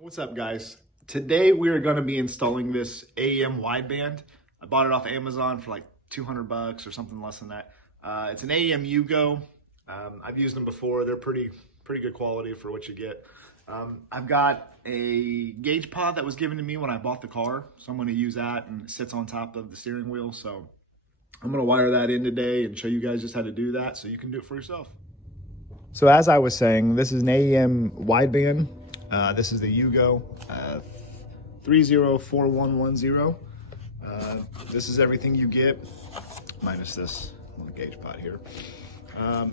What's up, guys? Today we are going to be installing this AEM wideband. I bought it off Amazon for like 200 bucks or something less than that. It's an AEM Yugo. I've used them before. They're pretty good quality for what you get. I've got a gauge pod that was given to me when I bought the car, so I'm going to use that, and it sits on top of the steering wheel. So I'm going to wire that in today and show you guys just how to do that so you can do it for yourself. So as I was saying, this is an AEM wideband. This is the Yugo 304110. This is everything you get, minus this little gauge pod here.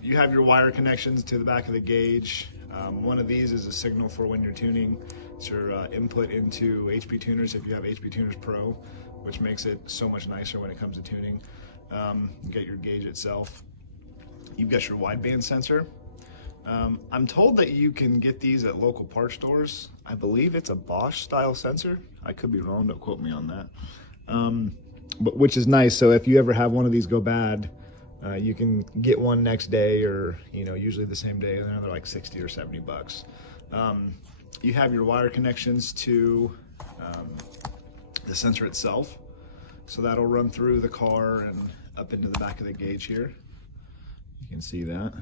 You have your wire connections to the back of the gauge. One of these is a signal for when you're tuning. It's your input into HP tuners if you have HP Tuners Pro, which makes it so much nicer when it comes to tuning. You get your gauge itself. You've got your wideband sensor. I'm told that you can get these at local parts stores. I believe it's a Bosch style sensor. I could be wrong, don't quote me on that. But which is nice, so if you ever have one of these go bad, you can get one next day, or usually the same day, and they're like 60 or 70 bucks. You have your wire connections to the sensor itself, so that'll run through the car and up into the back of the gauge here. You can see that.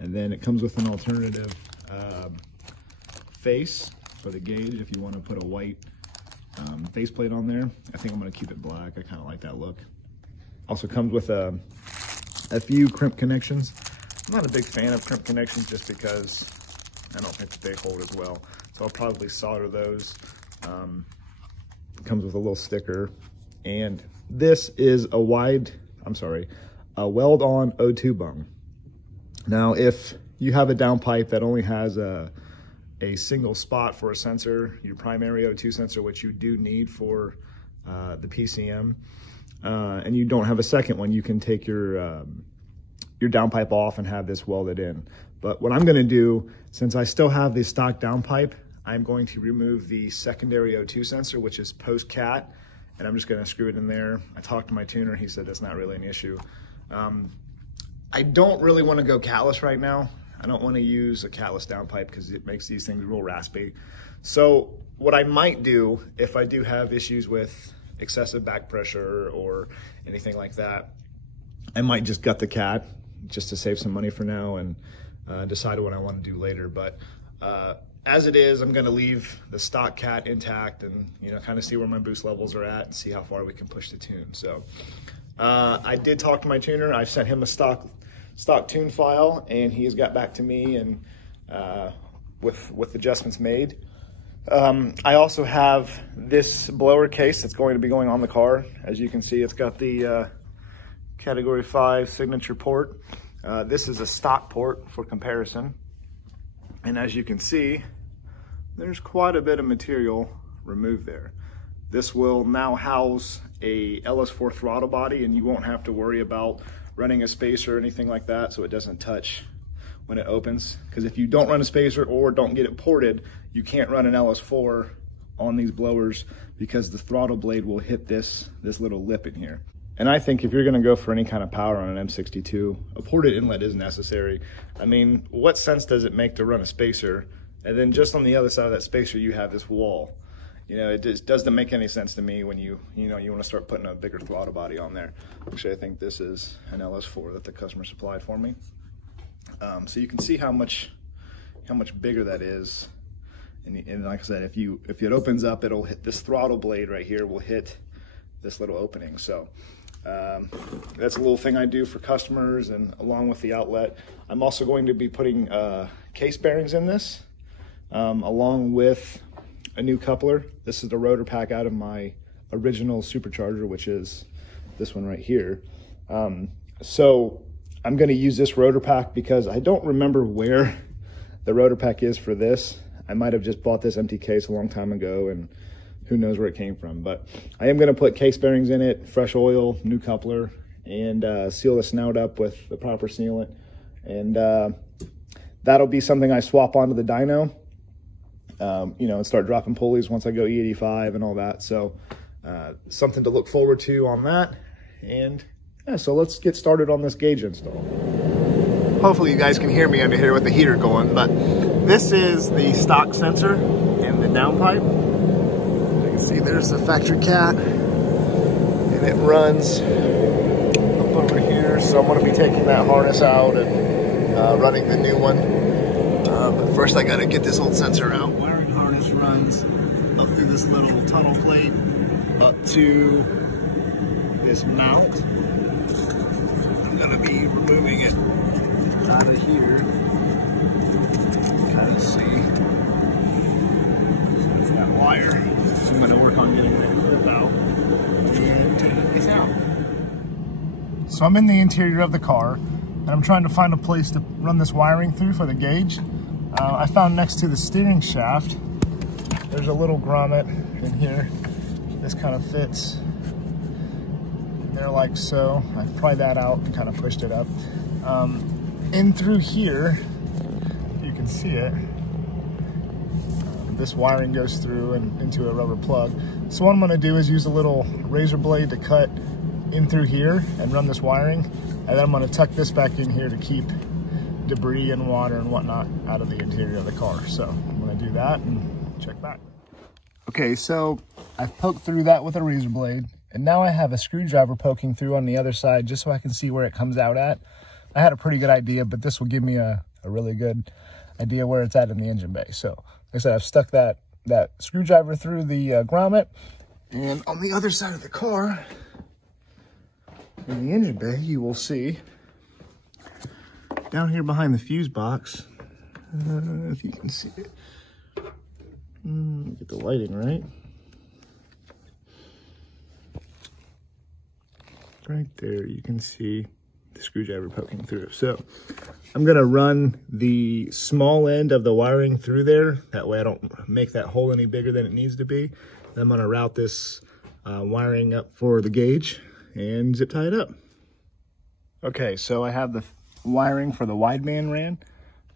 And then it comes with an alternative face for the gauge if you want to put a white faceplate on there. I think I'm going to keep it black. I kind of like that look. Also comes with a few crimp connections. I'm not a big fan of crimp connections just because I don't think that they hold as well. So I'll probably solder those. It comes with a little sticker. And this is a weld-on O2 bung. Now, if you have a downpipe that only has a single spot for a sensor, your primary O2 sensor, which you do need for the PCM, and you don't have a second one, you can take your downpipe off and have this welded in. But what I'm going to do, since I still have the stock downpipe, I'm going to remove the secondary O2 sensor, which is post-cat, and I'm just going to screw it in there. I talked to my tuner. He said that's not really an issue. I don't really want to go catless right now. I don't want to use a catless downpipe because it makes these things real raspy. So what I might do, if I do have issues with excessive back pressure or anything like that, I might just gut the cat just to save some money for now and decide what I want to do later. But as it is, I'm going to leave the stock cat intact and kind of see where my boost levels are at and see how far we can push the tune. So I did talk to my tuner. I sent him a stock tune file, and he has got back to me and with adjustments made. I also have this blower case that's going to be going on the car. As you can see, it's got the Category 5 signature port. This is a stock port for comparison. And as you can see, there's quite a bit of material removed there. This will now house a LS4 throttle body, and you won't have to worry about running a spacer or anything like that so it doesn't touch when it opens. Because if you don't run a spacer or don't get it ported, you can't run an LS4 on these blowers because the throttle blade will hit this little lip in here. And I think if you're gonna go for any kind of power on an M62, a ported inlet is necessary. I mean, what sense does it make to run a spacer and then just on the other side of that spacer you have this wall? It just doesn't make any sense to me when you want to start putting a bigger throttle body on there. Actually, I think this is an LS4 that the customer supplied for me. So you can see how much bigger that is. And like I said, if it opens up, it'll hit this throttle blade right here will hit this little opening. So that's a little thing I do for customers, and along with the outlet, I'm also going to be putting case bearings in this, along with a new coupler. This is the rotor pack out of my original supercharger, which is this one right here. So I'm going to use this rotor pack because I don't remember where the rotor pack is for this. I might have just bought this empty case a long time ago, and who knows where it came from. But I am going to put case bearings in it, fresh oil, new coupler, and seal the snout up with the proper sealant. And that'll be something I swap onto the dyno. And start dropping pulleys once I go E85 and all that. So something to look forward to on that. And yeah, so let's get started on this gauge install. hopefully you guys can hear me under here with the heater going, but this is the stock sensor in the downpipe. You can see there's the factory cat, and it runs up over here. So I'm going to be taking that harness out and running the new one. But first I got to get this old sensor out. Wiring harness runs up through this little tunnel plate up to this mount. I'm going to be removing it out of here. Kind of see. So it's that wire. So I'm going to work on getting that clip out and taking this out. So I'm in the interior of the car, and I'm trying to find a place to run this wiring through for the gauge. I found next to the steering shaft, there's a little grommet in here. This kind of fits there like so. I pried that out and kind of pushed it up. In through here, you can see it. This wiring goes through and into a rubber plug. So what I'm going to do is use a little razor blade to cut in through here and run this wiring, and then I'm going to tuck this back in here to keep debris and water and whatnot out of the interior of the car. So I'm going to do that and check back. Okay, so I've poked through that with a razor blade, and now I have a screwdriver poking through on the other side just so I can see where it comes out at. I had a pretty good idea, but this will give me a really good idea where it's at in the engine bay. So like I said, I've stuck that screwdriver through the grommet, and on the other side of the car, in the engine bay, you will see down here behind the fuse box, if you can see it, get the lighting right. Right there, you can see the screwdriver poking through. So I'm gonna run the small end of the wiring through there. That way I don't make that hole any bigger than it needs to be. Then I'm gonna route this wiring up for the gauge and zip tie it up. Okay, so I have the wiring for the wideband ran.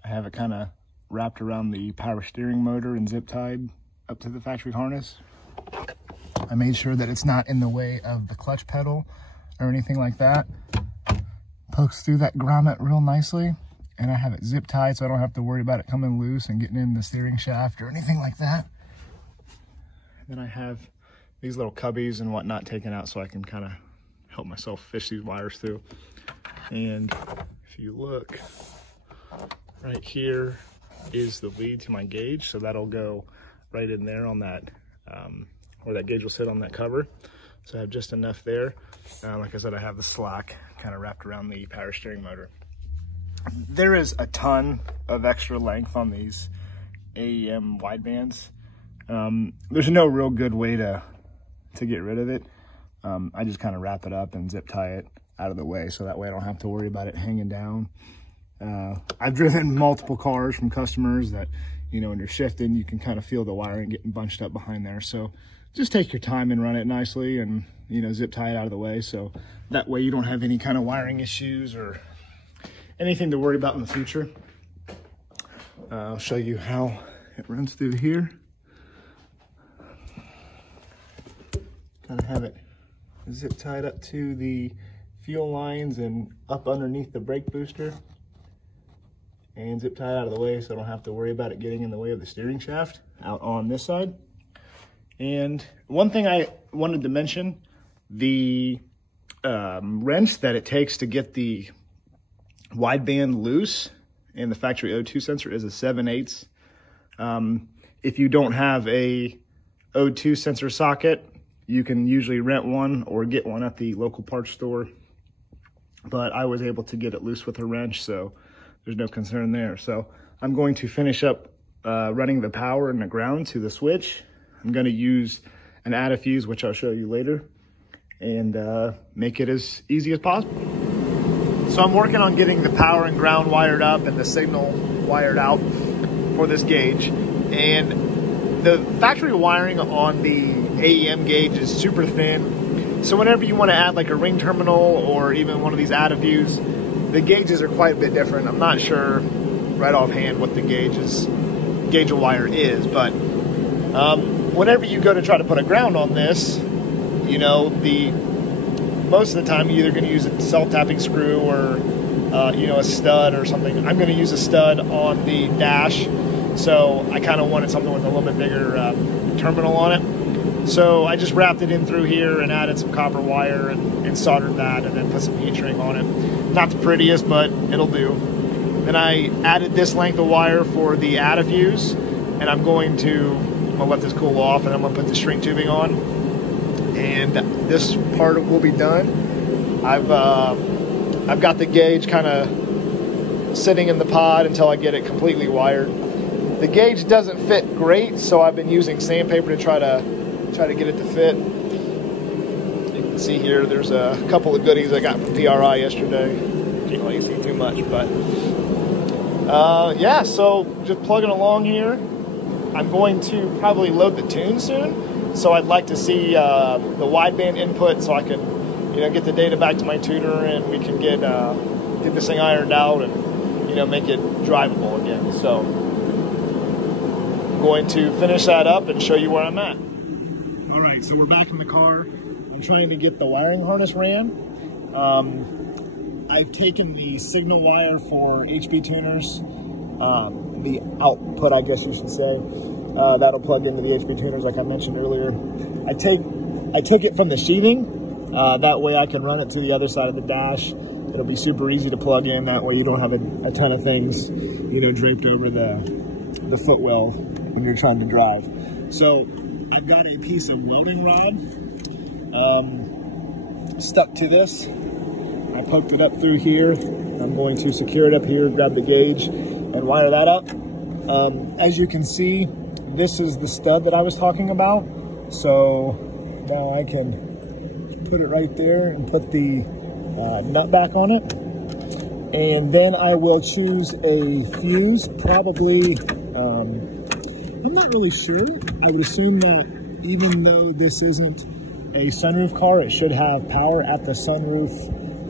I have it kind of wrapped around the power steering motor and zip tied up to the factory harness. I made sure that it's not in the way of the clutch pedal or anything like that. Pokes through that grommet real nicely, and I have it zip tied so I don't have to worry about it coming loose and getting in the steering shaft or anything like that. And then I have these little cubbies and whatnot taken out so I can kind of help myself fish these wires through. And if you look right here is the lead to my gauge, so that'll go right in there on that where that gauge will sit on that cover. So I have just enough there. Like I said, I have the slack kind of wrapped around the power steering motor. There is a ton of extra length on these AEM widebands. There's no real good way to get rid of it. I just kind of wrap it up and zip tie it out of the way, so that way I don't have to worry about it hanging down. I've driven multiple cars from customers that, you know, when you're shifting, you can kind of feel the wiring getting bunched up behind there. So just take your time and run it nicely and, you know, zip tie it out of the way. So that way you don't have any kind of wiring issues or anything to worry about in the future. I'll show you how it runs through here. Kind of have it zip tied up to the fuel lines and up underneath the brake booster, and zip tie out of the way so I don't have to worry about it getting in the way of the steering shaft out on this side. And one thing I wanted to mention, the wrench that it takes to get the wideband loose and the factory O2 sensor is a 7/8. If you don't have a O2 sensor socket, you can usually rent one or get one at the local parts store. But I was able to get it loose with a wrench, so there's no concern there. So I'm going to finish up running the power and the ground to the switch. I'm going to use an add a fuse, which I'll show you later, and make it as easy as possible. So I'm working on getting the power and ground wired up and the signal wired out for this gauge. And the factory wiring on the AEM gauge is super thin. So whenever you want to add like a ring terminal or even one of these add a fuse, the gauges are quite a bit different. I'm not sure right offhand what the gauge wire is, but whenever you go to try to put a ground on this, you know, most of the time you're either going to use a self-tapping screw or you know, a stud or something. I'm going to use a stud on the dash, so I kind of wanted something with a little bit bigger terminal on it. So I just wrapped it in through here and added some copper wire and soldered that, and then put some heat shrink on it. Not the prettiest, but it'll do. Then I added this length of wire for the add fuse, and I'm going to let this cool off, and I'm going to put the shrink tubing on, and this part will be done. I've got the gauge kind of sitting in the pod until I get it completely wired. The gauge doesn't fit great, so I've been using sandpaper to try to get it to fit. You can see here there's a couple of goodies I got from PRI yesterday. Can't really see too much, but yeah, so just plugging along here. I'm going to probably load the tune soon, so I'd like to see the wideband input so I can, you know, get the data back to my tuner, and we can get this thing ironed out and, you know, make it drivable again. So I'm going to finish that up and show you where I'm at. All right, so we're back in the car. I'm trying to get the wiring harness ran. I've taken the signal wire for HB tuners, the output, I guess you should say, that'll plug into the HB tuners like I mentioned earlier. I took it from the sheathing, that way I can run it to the other side of the dash. It'll be super easy to plug in, that way you don't have a ton of things, you know, draped over the footwell when you're trying to drive. So I've got a piece of welding rod stuck to this. I poked it up through here. I'm going to secure it up here, grab the gauge, and wire that up. As you can see, this is the stud that I was talking about. So now I can put it right there and put the nut back on it. And then I will choose a fuse, probably, I'm not really sure. I would assume that even though this isn't a sunroof car, it should have power at the sunroof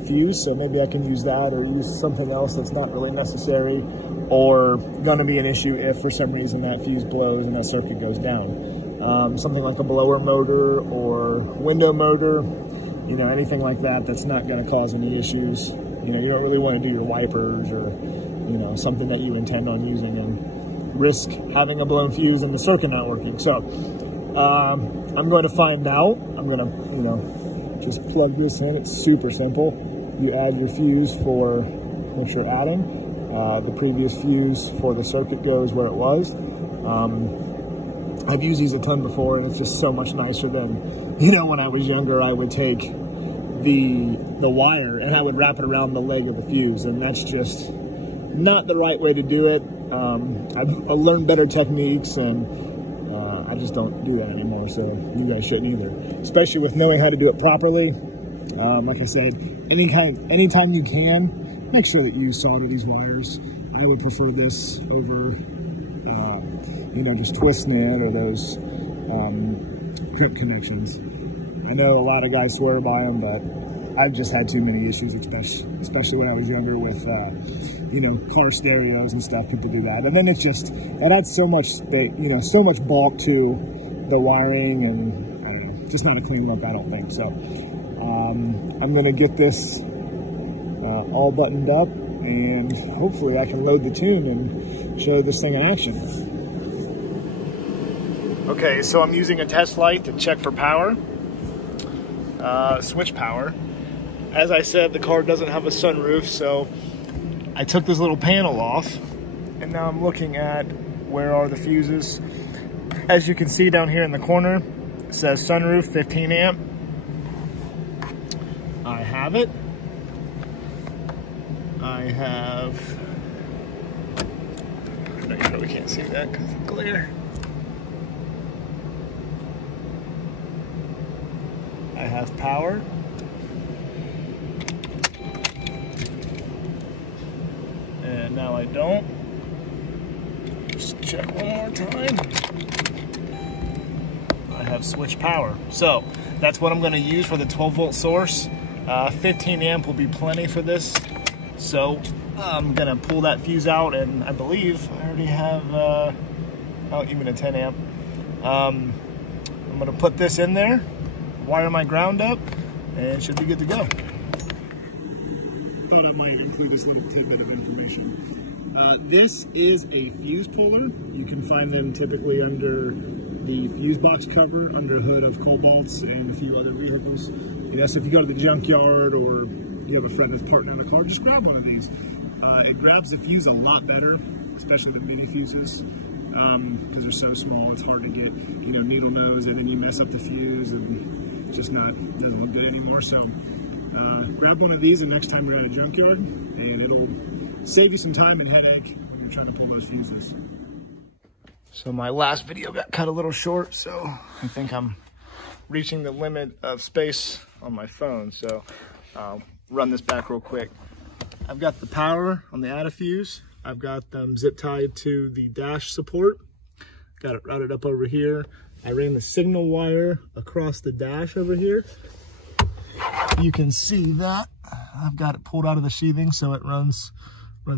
fuse, so maybe I can use that, or use something else that's not really necessary or going to be an issue if for some reason that fuse blows and that circuit goes down. Something like a blower motor or window motor, you know, anything like that that's not going to cause any issues. You know, you don't really want to do your wipers or, you know, something that you intend on using and risk having a blown fuse and the circuit not working. So I'm going to find out. I'm going to, you know, just plug this in. It's super simple. You add your fuse for what you're adding. The previous fuse for the circuit goes where it was. I've used these a ton before, and it's just so much nicer than, you know, when I was younger, I would take the wire and I would wrap it around the leg of the fuse, and that's just not the right way to do it. I've learned better techniques, and I just don't do that anymore, so you guys shouldn't either, especially with knowing how to do it properly. Like I said, anytime you can, make sure that you solder these wires. I would prefer this over, you know, just twisting it or those crimp connections. I know a lot of guys swear by them, but I've just had too many issues, especially when I was younger with, you know, car stereos and stuff. People do that, and then it's just, that adds so much, you know, so much bulk to the wiring, and I don't know, just not a clean look, I don't think. So I'm gonna get this all buttoned up, and hopefully I can load the tune and show this thing in action. Okay, so I'm using a test light to check for power, switch power. As I said, the car doesn't have a sunroof, so I took this little panel off, and now I'm looking at where are the fuses. As you can see down here in the corner, it says sunroof 15 amp. I have it. I have, no, you probably can't see that because of the glare. I have power. And now I don't. Just check one more time. I have switch power. So that's what I'm going to use for the 12 volt source. 15 amp will be plenty for this. So I'm going to pull that fuse out, and I believe I already have, oh, even a 10 amp. I'm going to put this in there, wire my ground up, and it should be good to go. thought I might include this little tidbit of information. This is a fuse puller. You can find them typically under the fuse box cover, under the hood of Cobalts and a few other vehicles. You know, so if you go to the junkyard or you have a friend that's parked in a car, just grab one of these. It grabs the fuse a lot better, especially the mini fuses, because they're so small. It's hard to get, you know, needle nose, and then you mess up the fuse, and it's just doesn't look good anymore. So grab one of these the next time you're at a junkyard, and it'll save you some time and headache when you're trying to pull those fuses. So my last video got cut a little short, so I think I'm reaching the limit of space on my phone. So I'll run this back real quick. I've got the power on the ATA fuse. I've got them zip tied to the dash support. Got it routed up over here. I ran the signal wire across the dash over here. You can see that. I've got it pulled out of the sheathing, so it runs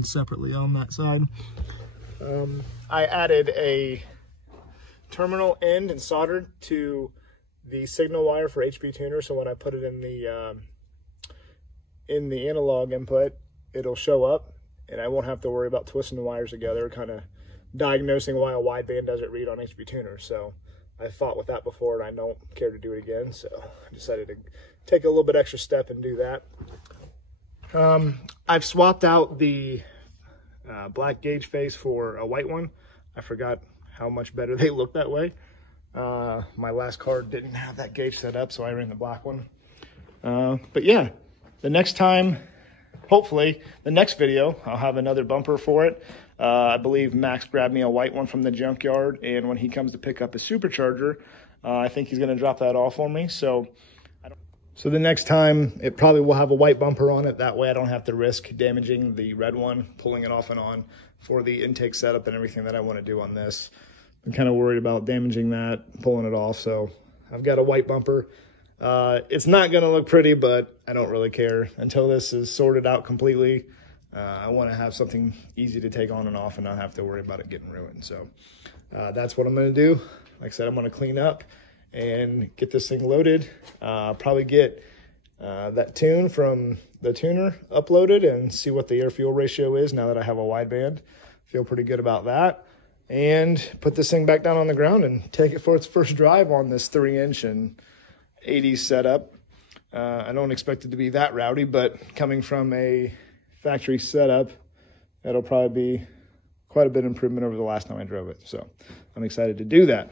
separately on that side. I added a terminal end and soldered to the signal wire for HP Tuner, so when I put it in the analog input, it'll show up, and I won't have to worry about twisting the wires together, kind of diagnosing why a wideband doesn't read on HP Tuner. So I fought with that before, and I don't care to do it again, so I decided to take a little bit extra step and do that. I've swapped out the black gauge face for a white one. I forgot how much better they look that way. My last car didn't have that gauge set up, so I ran the black one. But yeah, the next time, hopefully, the next video, I'll have another bumper for it. I believe Max grabbed me a white one from the junkyard, and when he comes to pick up his supercharger, I think he's gonna drop that off for me. So the next time, it probably will have a white bumper on it. That way I don't have to risk damaging the red one, pulling it off and on for the intake setup and everything that I want to do on this. I'm kind of worried about damaging that, pulling it off. So I've got a white bumper. It's not going to look pretty, but I don't really care. Until this is sorted out completely, I want to have something easy to take on and off and not have to worry about it getting ruined. So that's what I'm going to do. Like I said, I'm going to clean up and get this thing loaded. Probably get that tune from the tuner uploaded and see what the air fuel ratio is now that I have a wideband. Feel pretty good about that. And put this thing back down on the ground and take it for its first drive on this 3-inch and 80s setup. I don't expect it to be that rowdy, but coming from a factory setup, that'll probably be quite a bit of improvement over the last time I drove it. So I'm excited to do that.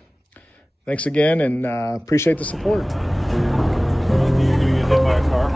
Thanks again, and appreciate the support. You're gonna get hit by a car?